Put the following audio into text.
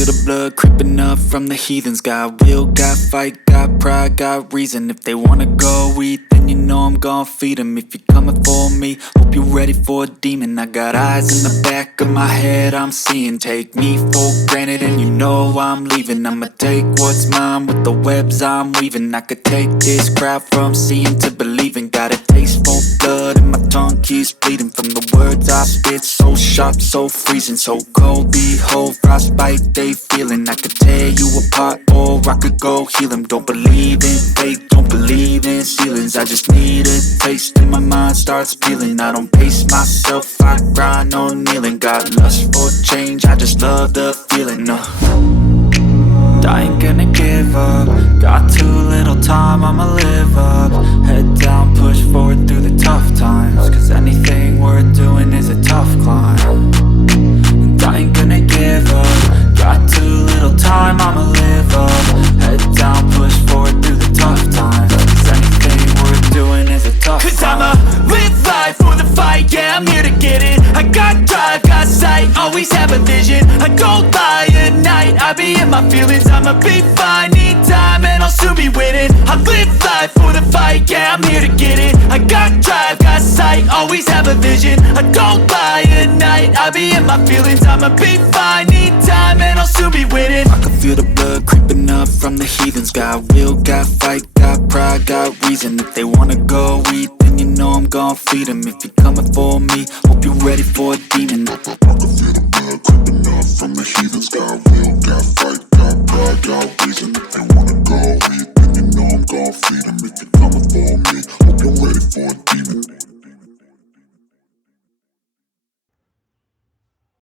feel the blood creeping up from the heathens. Got will, got fight, got pride, got reason. If they wanna go eat, then you know I'm gon' feed them. If you're coming for me, hope you're ready for a demon. I got eyes in the back of my head, I'm seeing. Take me for granted and you know I'm leaving. I'ma take what's mine with the webs I'm weaving. I could take this crowd from seeing to believing. Got a taste for blood and my tongue keeps bleeding from the words I spit. So sharp, so freezing, so cold. Behold, frostbite they feeling. I could tear you apart or I could go heal them. Don't believe in fate, don't believe in ceilings. I just need a taste and my mind starts peeling. I don't pace myself, I grind on kneeling. Got lust for change, I just love the feeling. I ain't gonna give up. Got too little time, I'ma live up. Head down, push forward through the tough times. Cause anything worth doing is a tough climb. And I ain't gonna give up. Got too little time, I'ma live up. Head down, push forward through the tough times. Cause anything worth doing is a tough climb. Cause I'ma live life for the fight, yeah, I'm here to get it. I got drive, got sight, always have a vision. I don't lie at night, I be in my feelings. I'ma be fine, need time and I'll soon be winning. I live life for the fight, yeah, I'm here to get it. I got drive, got sight, always have a vision. I don't lie at night, I be in my feelings. I'ma be fine, need time and I'll soon be winning. I can feel the blood creeping up from the heathens. Got will, got fight, got pride, got reason. If they wanna go eat, then you know I'm gon' feed them. If you're coming for me, hope you're ready for a demon. I can feel the blood creeping up from the heathens. Got will, got fight, got pride, got reason. If they wanna go eat, then you know I'm gon' feed them. If you're coming for me, hope you're ready for a demon.